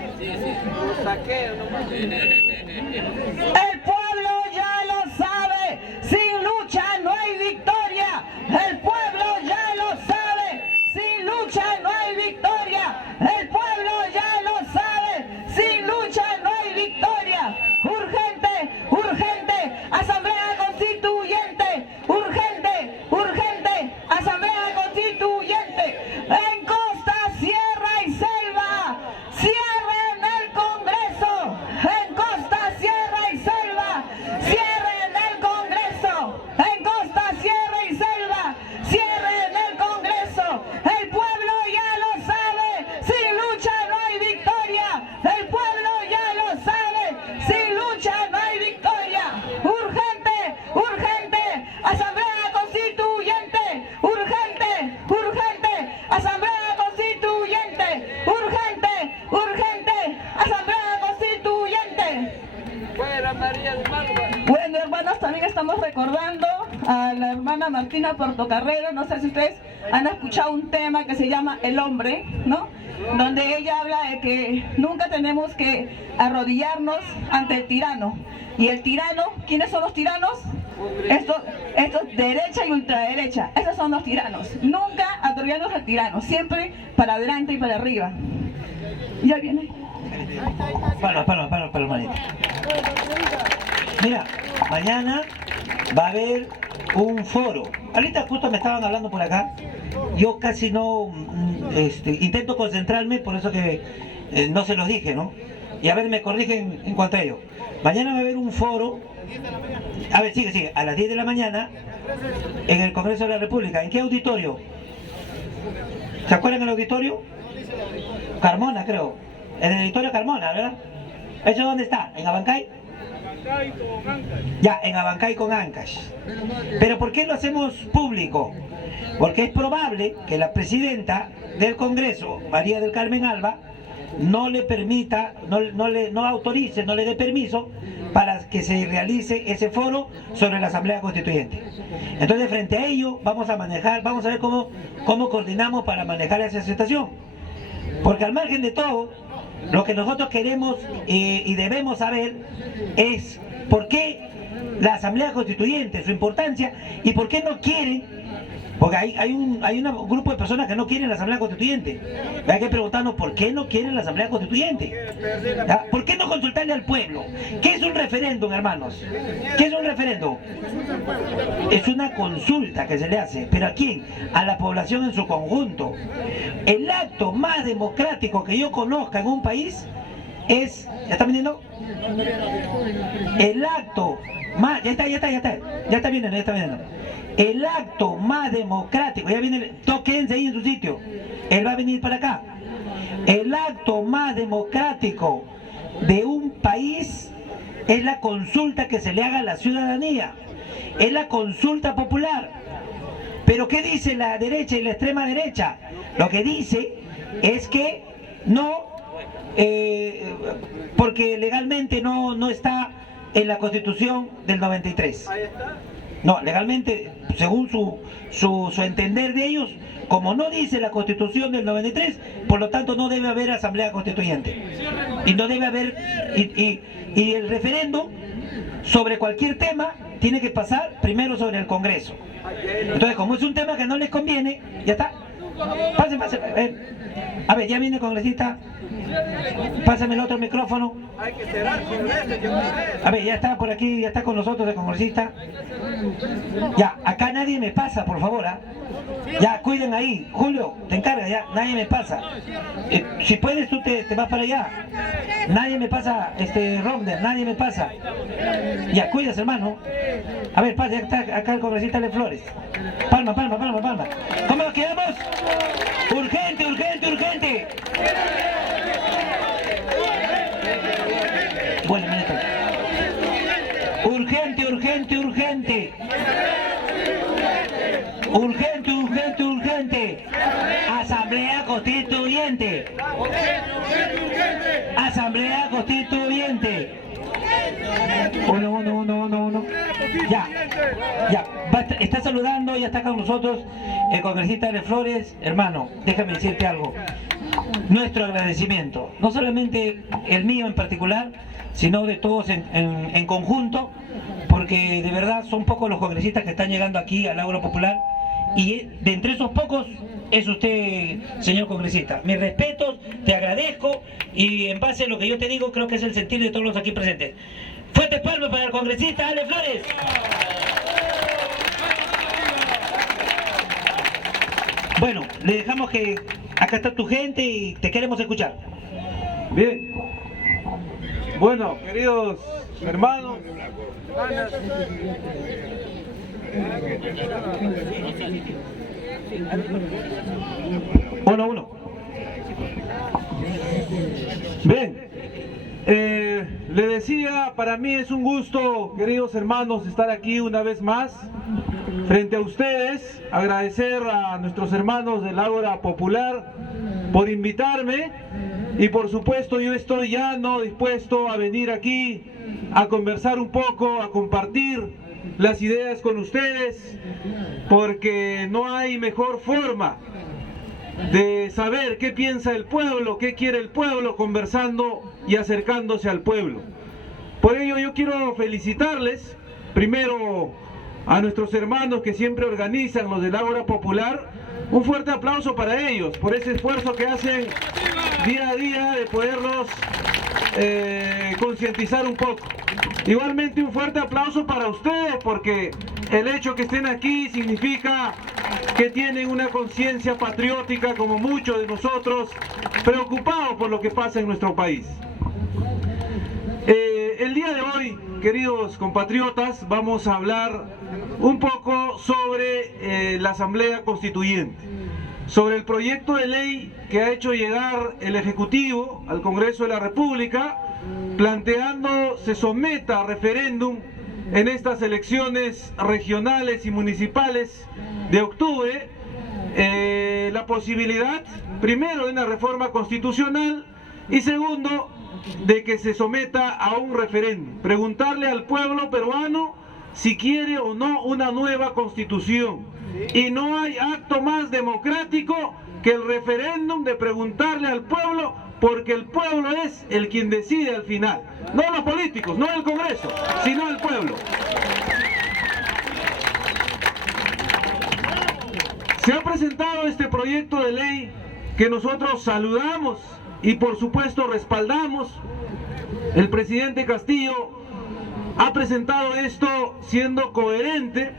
Lo saqué nomás. El pueblo ya lo sabe, sin lucha no hay victoria. El pueblo ya lo sabe, sin lucha no hay victoria. El pueblo ya lo sabe, sin lucha no hay victoria. Urgente, urgente, asamblea constituyente. Urgente, urgente, asamblea constituyente. En costa, sierra y selva, cierren el Congreso. En costa, sierra y selva, cierren el Congreso. En costa, sierra y selva, cierren el Congreso. El pueblo ya lo sabe, sin lucha no hay victoria. El pueblo ya lo sabe, sin lucha no hay victoria. Urgente, urgente, asamblea constituyente. Urgente, urgente, asamblea constituyente. Urgente, urgente, asamblea constituyente. Fuera María del Malva. Bueno, hermanos, también estamos recordando a la hermana Martina Portocarrero. No sé si ustedes han escuchado un tema que se llama El Hombre, ¿no? Donde ella habla de que nunca tenemos que arrodillarnos ante el tirano. Y el tirano, ¿quiénes son los tiranos? Estos derecha y ultraderecha, esos son los tiranos. Nunca arrodillarnos al tirano, siempre para adelante y para arriba. Ya viene. Para, hermanito. Mira, mañana va a haber un foro. Ahorita justo me estaban hablando por acá. Yo casi no intento concentrarme, por eso que no se los dije, ¿no? Y a ver, me corrigen en cuanto a ello. Mañana va a haber un foro. A ver, sigue, a las 10 de la mañana en el Congreso de la República. ¿En qué auditorio? ¿Se acuerdan del auditorio? Carmona, creo. En el auditorio Carmona, ¿verdad? ¿Eso dónde está? ¿En Abancay? Ya, en Abancay con Ancash. Pero ¿por qué lo hacemos público? Porque es probable que la presidenta del Congreso, María del Carmen Alba, no le permita, no autorice, no le dé permiso para que se realice ese foro sobre la Asamblea Constituyente. Entonces, frente a ello, vamos a ver cómo coordinamos para manejar esa situación. Porque al margen de todo, lo que nosotros queremos y debemos saber es por qué la Asamblea Constituyente, su importancia, y por qué no quieren. Porque hay un grupo de personas que no quieren la Asamblea Constituyente. Hay que preguntarnos por qué no quieren la Asamblea Constituyente. ¿Ya? ¿Por qué no consultarle al pueblo? ¿Qué es un referéndum, hermanos? ¿Qué es un referéndum? Es una consulta que se le hace. ¿Pero a quién? A la población en su conjunto. El acto más democrático que yo conozca en un país es... ¿Ya está viniendo? El acto más... Ya está viniendo. El acto más democrático, ya viene, todos quédense ahí en su sitio, él va a venir para acá. El acto más democrático de un país es la consulta que se le haga a la ciudadanía, es la consulta popular. Pero ¿qué dice la derecha y la extrema derecha? Lo que dice es que no, porque legalmente no está en la Constitución del 93. Ahí está. No, legalmente, según su entender de ellos, como no dice la Constitución del 93, por lo tanto no debe haber Asamblea Constituyente. Y no debe haber, y el referéndum sobre cualquier tema tiene que pasar primero sobre el Congreso. Entonces, como es un tema que no les conviene, ya está. Pase. A ver, ya viene el congresista. Pásame el otro micrófono. Hay que cerrar Congreso. A ver, ya está por aquí, ya está con nosotros el congresista. Ya, acá nadie me pasa, por favor, ¿ah? Ya, cuiden ahí. Julio, te encarga, ya, nadie me pasa. Si puedes, tú te vas para allá. Nadie me pasa, Romner, nadie me pasa. Ya, cuidas, hermano. A ver, pasa, ya está acá el congresista de Flores. Palma. ¿Cómo nos quedamos? Urgente. Bueno, ministro. Urgente. Asamblea Constituyente. Asamblea Constituyente. Uno. Ya. Está saludando, ya está con nosotros el congresista de Flores. Hermano, déjame decirte algo. nuestro agradecimiento, no solamente el mío en particular, sino de todos en conjunto, porque de verdad son pocos los congresistas que están llegando aquí al Ágora Popular, y de entre esos pocos es usted, señor congresista. Mis respetos, te agradezco, y en base a lo que yo te digo, creo que es el sentir de todos los aquí presentes. Fuertes palmas para el congresista Ale Flores. Bueno, le dejamos que acá está tu gente y te queremos escuchar. Bien. Bueno, queridos hermanos, hermanas, Uno. bien, le decía, para mí es un gusto, queridos hermanos, estar aquí una vez más frente a ustedes, agradecer a nuestros hermanos del Ágora Popular por invitarme, y por supuesto yo estoy ya dispuesto a venir aquí a conversar un poco, a compartir las ideas con ustedes, porque no hay mejor forma de saber qué piensa el pueblo, qué quiere el pueblo, conversando y acercándose al pueblo. Por ello yo quiero felicitarles primero a nuestros hermanos que siempre organizan los del Ágora Popular. Un fuerte aplauso para ellos por ese esfuerzo que hacen día a día de poderlos concientizar un poco. Igualmente un fuerte aplauso para ustedes, porque el hecho que estén aquí significa que tienen una conciencia patriótica, como muchos de nosotros, preocupados por lo que pasa en nuestro país. El día de hoy, queridos compatriotas, vamos a hablar un poco sobre la Asamblea Constituyente, sobre el proyecto de ley que ha hecho llegar el Ejecutivo al Congreso de la República, planteando se someta a referéndum en estas elecciones regionales y municipales de octubre, la posibilidad, primero, de una reforma constitucional, y segundo, de que se someta a un referéndum, preguntarle al pueblo peruano si quiere o no una nueva constitución. Y no hay acto más democrático que el referéndum de preguntarle al pueblo, porque el pueblo es el quien decide al final, no los políticos, no el Congreso, sino el pueblo. Se ha presentado este proyecto de ley que nosotros saludamos y por supuesto respaldamos. El presidente Castillo ha presentado esto siendo coherente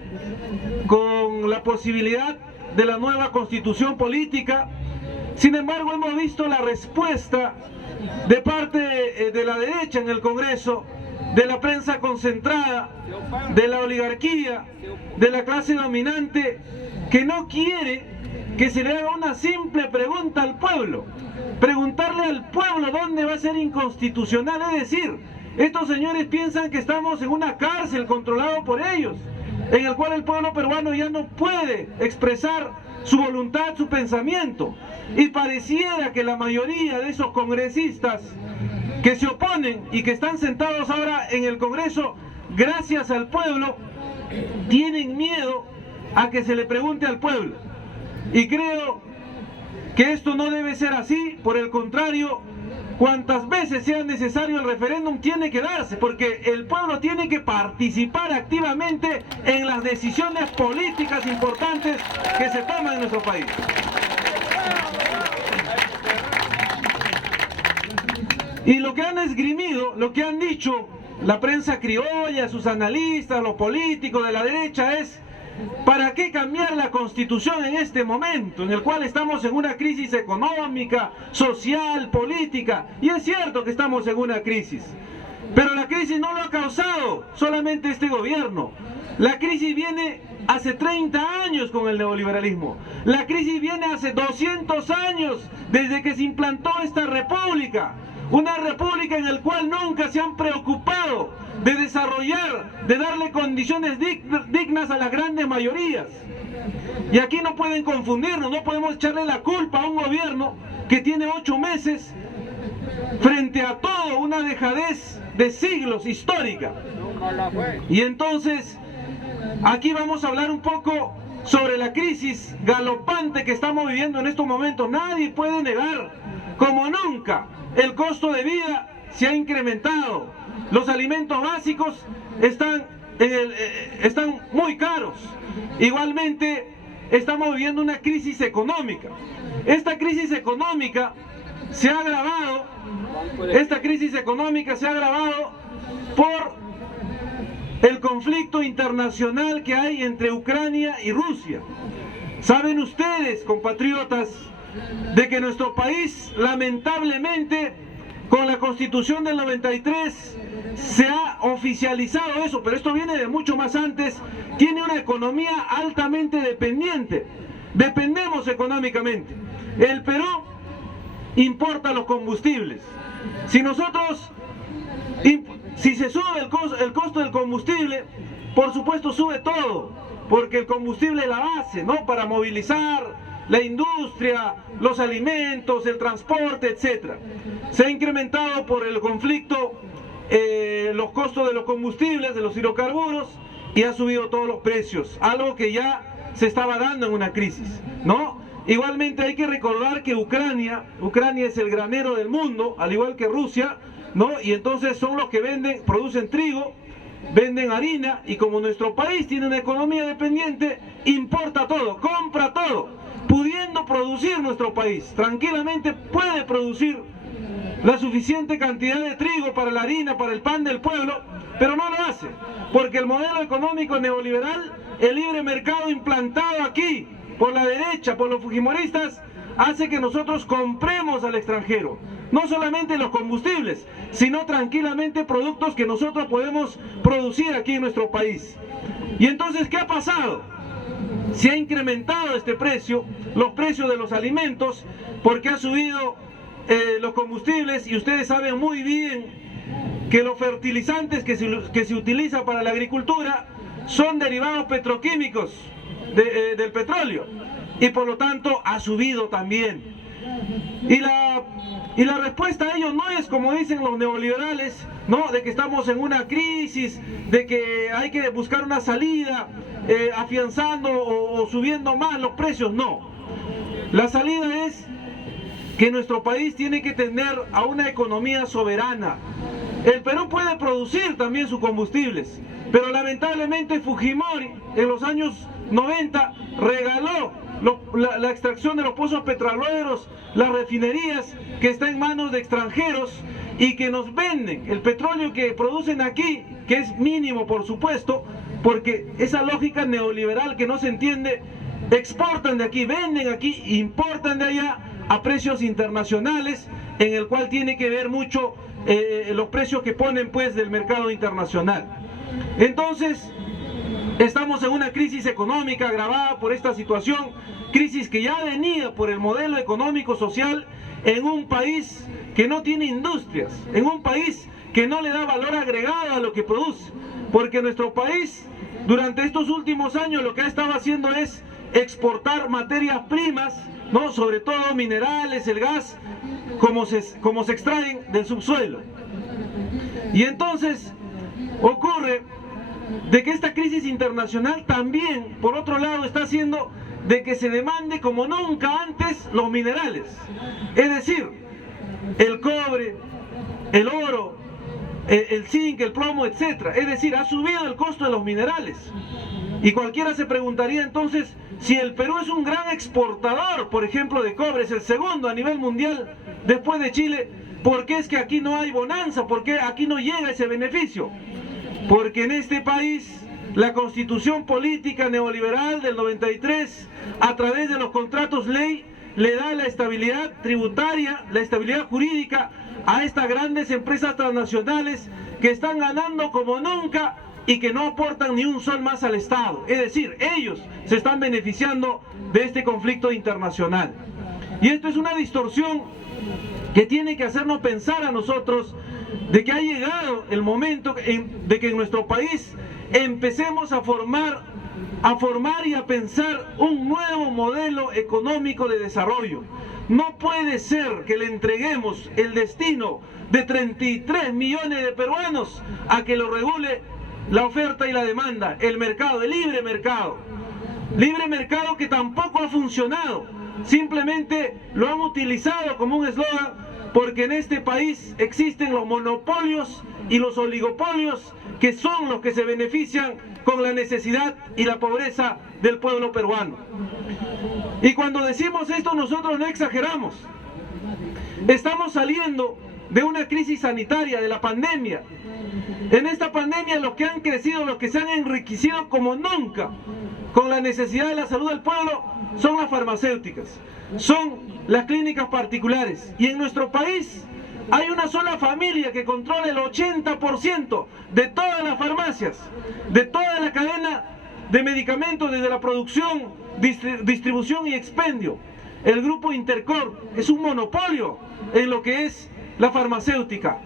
con la posibilidad de la nueva constitución política. Sin embargo, hemos visto la respuesta de parte de la derecha en el Congreso, de la prensa concentrada, de la oligarquía, de la clase dominante, que no quiere que se le haga una simple pregunta al pueblo. Preguntarle al pueblo dónde va a ser inconstitucional, es decir, estos señores piensan que estamos en una cárcel controlado por ellos, en el cual el pueblo peruano ya no puede expresar su voluntad, su pensamiento, y pareciera que la mayoría de esos congresistas que se oponen y que están sentados ahora en el Congreso gracias al pueblo, tienen miedo a que se le pregunte al pueblo. Y creo que esto no debe ser así. Por el contrario, cuantas veces sea necesario el referéndum tiene que darse, porque el pueblo tiene que participar activamente en las decisiones políticas importantes que se toman en nuestro país. Y lo que han esgrimido, lo que han dicho la prensa criolla, sus analistas, los políticos de la derecha es: ¿para qué cambiar la Constitución en este momento en el cual estamos en una crisis económica, social, política? Y es cierto que estamos en una crisis, pero la crisis no lo ha causado solamente este gobierno. La crisis viene hace 30 años con el neoliberalismo. La crisis viene hace 200 años desde que se implantó esta república. Una república en la cual nunca se han preocupado de desarrollar, de darle condiciones dignas a las grandes mayorías. Y aquí no pueden confundirnos, no podemos echarle la culpa a un gobierno que tiene 8 meses frente a todo una dejadez de siglos histórica. Y entonces, aquí vamos a hablar un poco sobre la crisis galopante que estamos viviendo en estos momentos. Nadie puede negar como nunca el costo de vida se ha incrementado. Los alimentos básicos están muy caros. Igualmente estamos viviendo una crisis económica. Esta crisis económica se ha agravado por el conflicto internacional que hay entre Ucrania y Rusia. Saben ustedes, compatriotas, de que nuestro país, lamentablemente, con la Constitución del 93 se ha oficializado eso, pero esto viene de mucho más antes. Tiene una economía altamente dependiente. Dependemos económicamente. El Perú importa los combustibles. Si se sube el costo del combustible, por supuesto sube todo, porque el combustible es la base, ¿no?, para movilizar la industria, los alimentos, el transporte, etc. Se ha incrementado por el conflicto los costos de los combustibles, de los hidrocarburos, y ha subido todos los precios, algo que ya se estaba dando en una crisis, ¿no? Igualmente hay que recordar que Ucrania es el granero del mundo, al igual que Rusia, ¿no? Y entonces son los que producen trigo, venden harina, y como nuestro país tiene una economía dependiente, importa todo, compra todo, pudiendo producir nuestro país. Tranquilamente puede producir la suficiente cantidad de trigo para la harina, para el pan del pueblo, pero no lo hace, porque el modelo económico neoliberal, el libre mercado implantado aquí por la derecha, por los fujimoristas, hace que nosotros compremos al extranjero, no solamente los combustibles, sino tranquilamente productos que nosotros podemos producir aquí en nuestro país. Y entonces, ¿qué ha pasado? Se ha incrementado este precio, los precios de los alimentos, porque ha subido los combustibles, y ustedes saben muy bien que los fertilizantes que se utilizan para la agricultura son derivados petroquímicos del petróleo, y por lo tanto ha subido también. Y la respuesta a ello no es como dicen los neoliberales, ¿no?, de que estamos en una crisis, de que hay que buscar una salida afianzando o subiendo más los precios. No, la salida es que nuestro país tiene que tender a una economía soberana. El Perú puede producir también sus combustibles, pero lamentablemente Fujimori en los años 90 regaló la extracción de los pozos petroleros, las refinerías, que está en manos de extranjeros, y que nos venden el petróleo que producen aquí, que es mínimo por supuesto, porque esa lógica neoliberal que no se entiende, exportan de aquí, venden aquí, importan de allá a precios internacionales, en el cual tiene que ver mucho los precios que ponen pues del mercado internacional. Entonces estamos en una crisis económica agravada por esta situación, crisis que ya venía por el modelo económico social en un país que no tiene industrias, en un país que no le da valor agregado a lo que produce, porque nuestro país durante estos últimos años lo que ha estado haciendo es exportar materias primas, ¿no?, sobre todo minerales, el gas, como se extraen del subsuelo. Y entonces ocurre de que esta crisis internacional también, por otro lado, está haciendo de que se demande como nunca antes los minerales, es decir, el cobre, el oro, el zinc, el plomo, etc. Es decir, ha subido el costo de los minerales. Y cualquiera se preguntaría entonces, si el Perú es un gran exportador, por ejemplo, de cobre, es el segundo a nivel mundial después de Chile, ¿por qué es que aquí no hay bonanza? ¿Por qué aquí no llega ese beneficio? Porque en este país la constitución política neoliberal del 93, a través de los contratos ley, le da la estabilidad tributaria, la estabilidad jurídica a estas grandes empresas transnacionales que están ganando como nunca y que no aportan ni un sol más al Estado. Es decir, ellos se están beneficiando de este conflicto internacional. Y esto es una distorsión que tiene que hacernos pensar a nosotros de que ha llegado el momento de que en nuestro país empecemos a formar y a pensar un nuevo modelo económico de desarrollo. No puede ser que le entreguemos el destino de 33 millones de peruanos a que lo regule la oferta y la demanda, el mercado, el libre mercado que tampoco ha funcionado, simplemente lo han utilizado como un eslogan, porque en este país existen los monopolios y los oligopolios, que son los que se benefician con la necesidad y la pobreza del pueblo peruano. Y cuando decimos esto, nosotros no exageramos. Estamos saliendo de una crisis sanitaria, de la pandemia. En esta pandemia los que han crecido, los que se han enriquecido como nunca con la necesidad de la salud del pueblo, son las farmacéuticas, son las clínicas particulares. Y en nuestro país hay una sola familia que controla el 80% de todas las farmacias, de toda la cadena de medicamentos, desde la producción, distribución y expendio. El grupo Intercorp es un monopolio en lo que es la farmacéutica,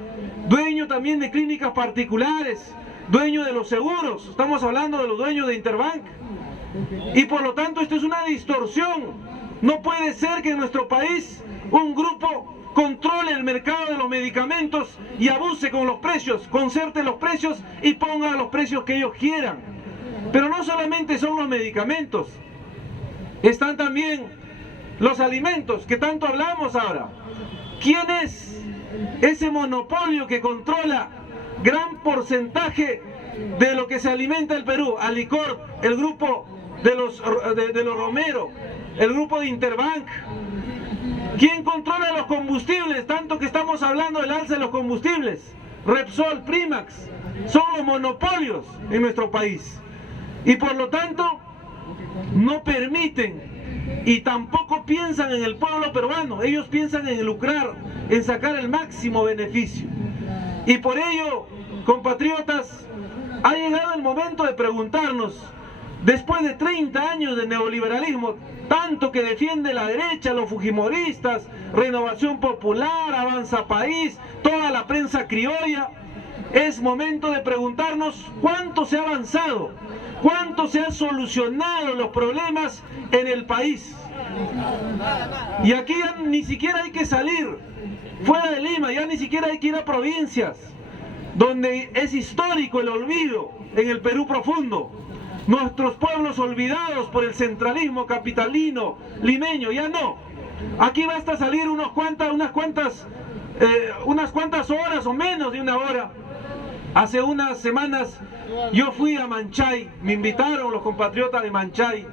dueño también de clínicas particulares, dueño de los seguros, estamos hablando de los dueños de Interbank, y por lo tanto esto es una distorsión. No puede ser que en nuestro país un grupo controle el mercado de los medicamentos y abuse con los precios, concerte los precios y ponga los precios que ellos quieran. Pero no solamente son los medicamentos, están también los alimentos que tanto hablamos ahora. ¿Quién es ese monopolio que controla gran porcentaje de lo que se alimenta el Perú? Alicorp, el grupo de los Romero, el grupo de Interbank. ¿Quién controla los combustibles? Tanto que estamos hablando del alza de los combustibles. Repsol, Primax, son los monopolios en nuestro país. Y por lo tanto, no permiten y tampoco piensan en el pueblo peruano. Ellos piensan en lucrar, en sacar el máximo beneficio. Y por ello, compatriotas, ha llegado el momento de preguntarnos, después de 30 años de neoliberalismo, tanto que defiende la derecha, los fujimoristas, Renovación Popular, Avanza País, toda la prensa criolla, es momento de preguntarnos cuánto se ha avanzado, cuánto se han solucionado los problemas en el país. Y aquí ya ni siquiera hay que salir fuera de Lima, ya ni siquiera hay que ir a provincias, donde es histórico el olvido en el Perú profundo. Nuestros pueblos olvidados por el centralismo capitalino limeño, ya no. Aquí basta salir unas cuantas horas o menos de una hora. Hace unas semanas yo fui a Manchay, me invitaron los compatriotas de Manchay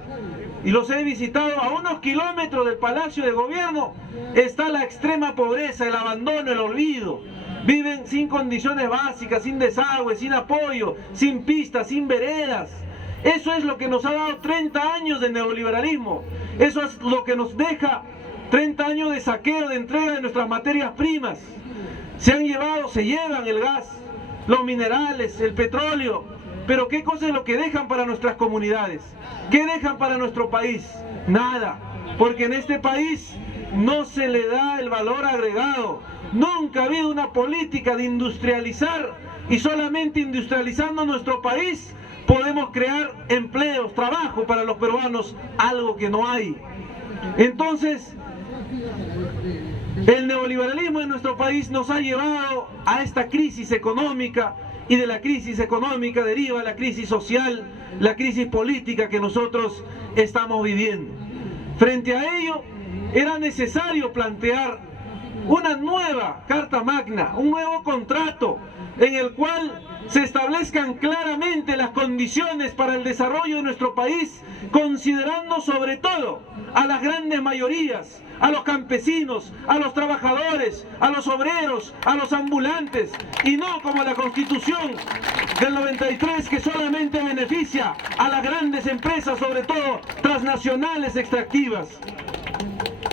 y los he visitado. A unos kilómetros del Palacio de Gobierno está la extrema pobreza, el abandono, el olvido. Viven sin condiciones básicas, sin desagüe, sin apoyo, sin pistas, sin veredas. Eso es lo que nos ha dado 30 años de neoliberalismo. Eso es lo que nos deja 30 años de saqueo, de entrega de nuestras materias primas. Se llevan el gas, los minerales, el petróleo. Pero ¿qué cosa es lo que dejan para nuestras comunidades? ¿Qué dejan para nuestro país? Nada. Porque en este país no se le da el valor agregado. Nunca ha habido una política de industrializar, y solamente industrializando nuestro país podemos crear empleos, trabajo para los peruanos, algo que no hay. Entonces, el neoliberalismo en nuestro país nos ha llevado a esta crisis económica, y de la crisis económica deriva la crisis social, la crisis política que nosotros estamos viviendo. Frente a ello, era necesario plantear una nueva Carta Magna, un nuevo contrato en el cual se establezcan claramente las condiciones para el desarrollo de nuestro país, considerando sobre todo a las grandes mayorías, a los campesinos, a los trabajadores, a los obreros, a los ambulantes, y no como la Constitución del 93, que solamente beneficia a las grandes empresas, sobre todo transnacionales extractivas.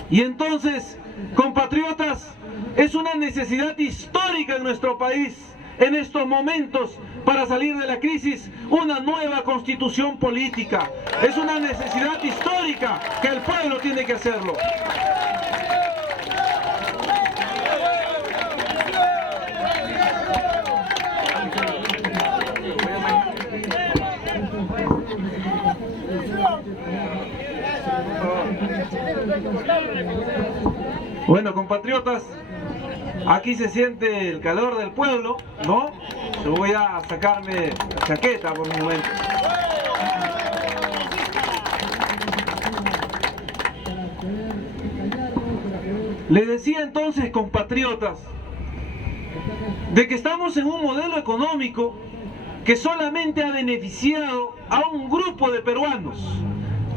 Y entonces, compatriotas, es una necesidad histórica en nuestro país, en estos momentos, para salir de la crisis, una nueva constitución política. Es una necesidad histórica que el pueblo tiene que hacerlo. Bueno, compatriotas, aquí se siente el calor del pueblo, ¿no? Yo voy a sacarme la chaqueta por un momento. Les decía entonces, compatriotas, de que estamos en un modelo económico que solamente ha beneficiado a un grupo de peruanos,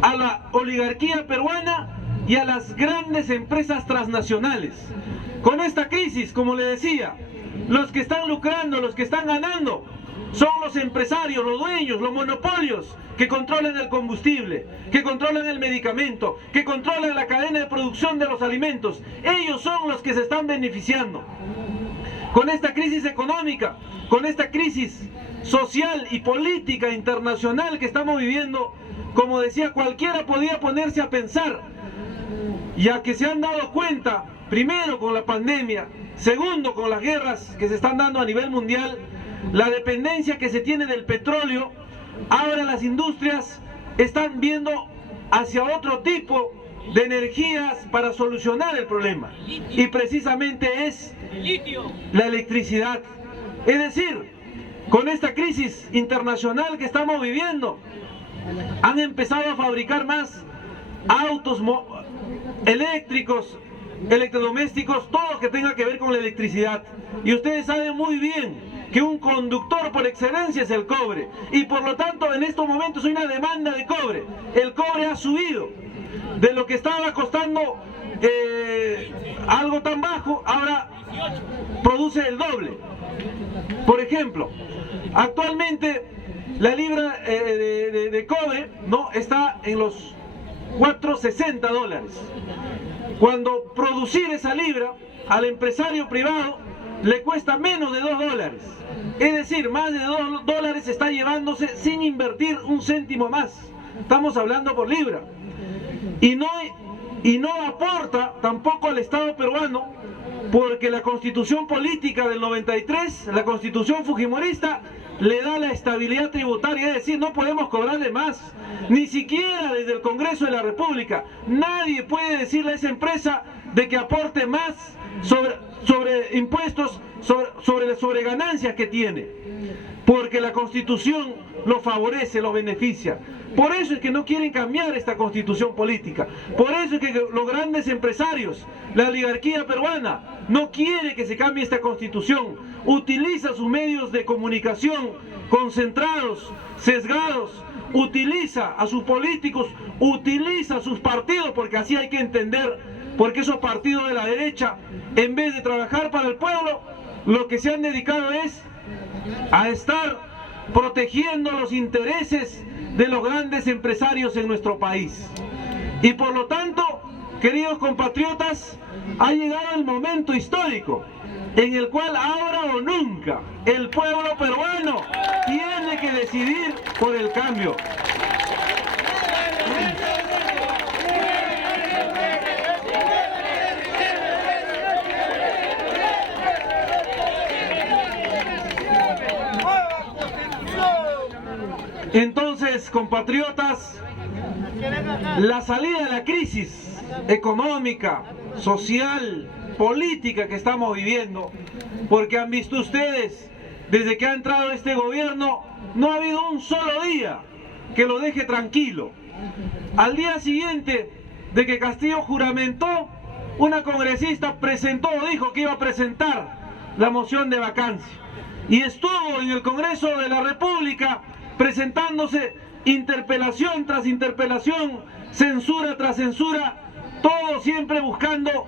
a la oligarquía peruana y a las grandes empresas transnacionales. Con esta crisis, como le decía, los que están lucrando, los que están ganando, son los empresarios, los dueños, los monopolios que controlan el combustible, que controlan el medicamento, que controlan la cadena de producción de los alimentos. Ellos son los que se están beneficiando. Con esta crisis económica, con esta crisis social y política internacional que estamos viviendo, como decía, cualquiera podía ponerse a pensar, ya que se han dado cuenta, primero con la pandemia, segundo con las guerras que se están dando a nivel mundial, la dependencia que se tiene del petróleo. Ahora las industrias están viendo hacia otro tipo de energías para solucionar el problema, y precisamente es la electricidad. Es decir, con esta crisis internacional que estamos viviendo, han empezado a fabricar más autos eléctricos, electrodomésticos, todo lo que tenga que ver con la electricidad. Y ustedes saben muy bien que un conductor por excelencia es el cobre, y por lo tanto en estos momentos hay una demanda de cobre. El cobre ha subido de lo que estaba costando algo tan bajo, ahora produce el doble. Por ejemplo, actualmente la libra de cobre, ¿no?, está en los $4.60, cuando producir esa libra al empresario privado le cuesta menos de $2. Es decir, más de $2 está llevándose sin invertir un céntimo más. Estamos hablando por libra. Y no aporta tampoco al Estado peruano, porque la Constitución política del 93, la Constitución fujimorista, le da la estabilidad tributaria, es decir, no podemos cobrarle más, ni siquiera desde el Congreso de la República. Nadie puede decirle a esa empresa de que aporte más sobre impuestos, sobre ganancias que tiene, porque la Constitución lo favorece, lo beneficia. Por eso es que no quieren cambiar esta Constitución política. Por eso es que los grandes empresarios, la oligarquía peruana, no quiere que se cambie esta Constitución. Utiliza sus medios de comunicación concentrados, sesgados, utiliza a sus políticos, utiliza a sus partidos, porque así hay que entender, porque esos partidos de la derecha, en vez de trabajar para el pueblo, lo que se han dedicado es a estar protegiendo los intereses de los grandes empresarios en nuestro país. Y por lo tanto, queridos compatriotas, ha llegado el momento histórico en el cual ahora o nunca el pueblo peruano tiene que decidir por el cambio. Entonces, compatriotas, la salida de la crisis económica, social, política que estamos viviendo, porque han visto ustedes, desde que ha entrado este gobierno, no ha habido un solo día que lo deje tranquilo. Al día siguiente de que Castillo juramentó, una congresista dijo que iba a presentar la moción de vacancia, y estuvo en el Congreso de la República presentándose interpelación tras interpelación, censura tras censura, todo siempre buscando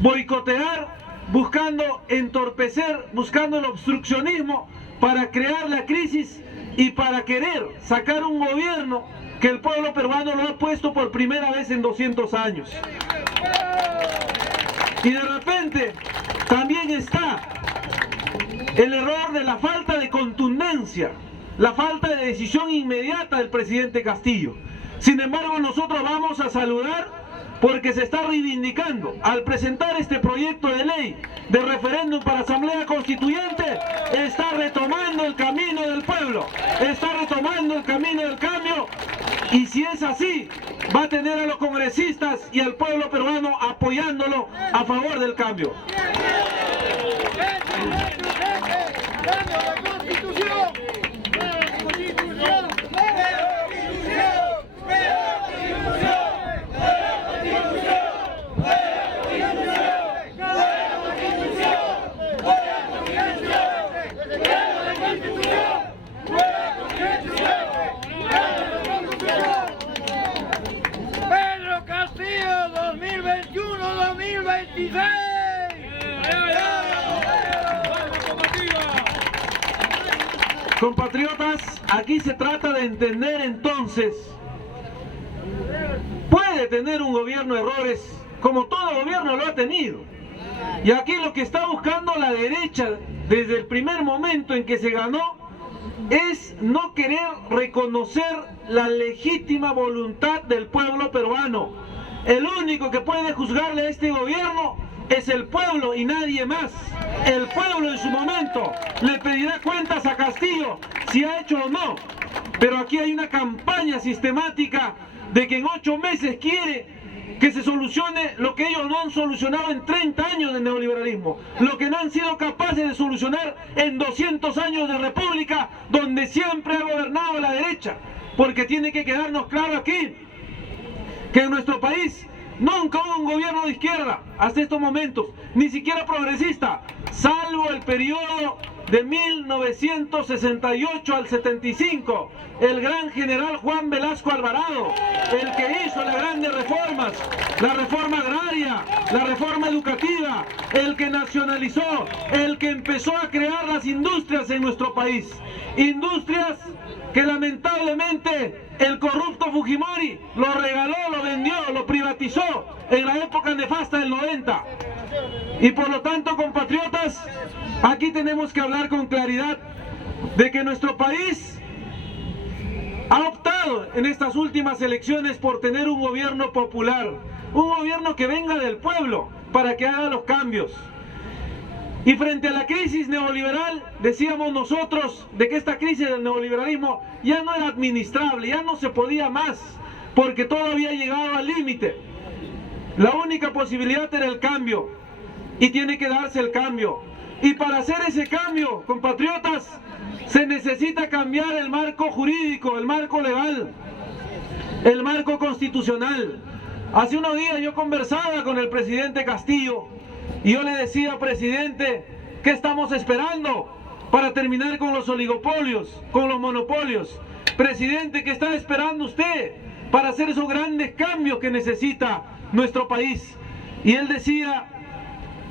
boicotear, buscando entorpecer, buscando el obstruccionismo para crear la crisis y para querer sacar un gobierno que el pueblo peruano lo ha puesto por primera vez en 200 años. Y de repente también está el error de la falta de contundencia, la falta de decisión inmediata del presidente Castillo. Sin embargo, nosotros vamos a saludar porque se está reivindicando. Al presentar este proyecto de ley de referéndum para Asamblea Constituyente, está retomando el camino del pueblo, está retomando el camino del cambio, y si es así, va a tener a los congresistas y al pueblo peruano apoyándolo a favor del cambio. Compatriotas, aquí se trata de entender entonces, puede tener un gobierno errores, como todo gobierno lo ha tenido. Y aquí lo que está buscando la derecha desde el primer momento en que se ganó es no querer reconocer la legítima voluntad del pueblo peruano. El único que puede juzgarle a este gobierno es el pueblo y nadie más. El pueblo en su momento le pedirá cuentas a Castillo si ha hecho o no. Pero aquí hay una campaña sistemática de que en 8 meses quiere que se solucione lo que ellos no han solucionado en 30 años de neoliberalismo, lo que no han sido capaces de solucionar en 200 años de república, donde siempre ha gobernado la derecha. Porque tiene que quedarnos claro aquí que en nuestro país nunca hubo un gobierno de izquierda hasta estos momentos, ni siquiera progresista, salvo el periodo de 1968 al 75, el gran general Juan Velasco Alvarado, el que hizo las grandes reformas, la reforma agraria, la reforma educativa, el que nacionalizó, el que empezó a crear las industrias en nuestro país, industrias que lamentablemente el corrupto Fujimori lo regaló, lo vendió, lo privatizó en la época nefasta del 90. Y por lo tanto, compatriotas, aquí tenemos que hablar con claridad de que nuestro país ha optado en estas últimas elecciones por tener un gobierno popular, un gobierno que venga del pueblo para que haga los cambios. Y frente a la crisis neoliberal, decíamos nosotros de que esta crisis del neoliberalismo ya no era administrable, ya no se podía más, porque todo había llegado al límite. La única posibilidad era el cambio, y tiene que darse el cambio. Y para hacer ese cambio, compatriotas, se necesita cambiar el marco jurídico, el marco legal, el marco constitucional. Hace unos días yo conversaba con el presidente Castillo, y yo le decía, presidente, ¿qué estamos esperando para terminar con los oligopolios, con los monopolios? Presidente, ¿qué está esperando usted para hacer esos grandes cambios que necesita nuestro país? Y él decía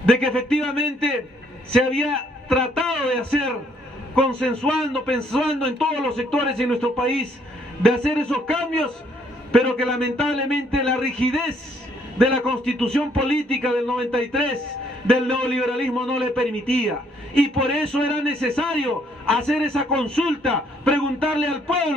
de que efectivamente se había tratado de hacer, consensuando, pensando en todos los sectores de nuestro país, de hacer esos cambios, pero que lamentablemente la rigidez de la constitución política del 93, del neoliberalismo, no le permitía. Y por eso era necesario hacer esa consulta, preguntarle al pueblo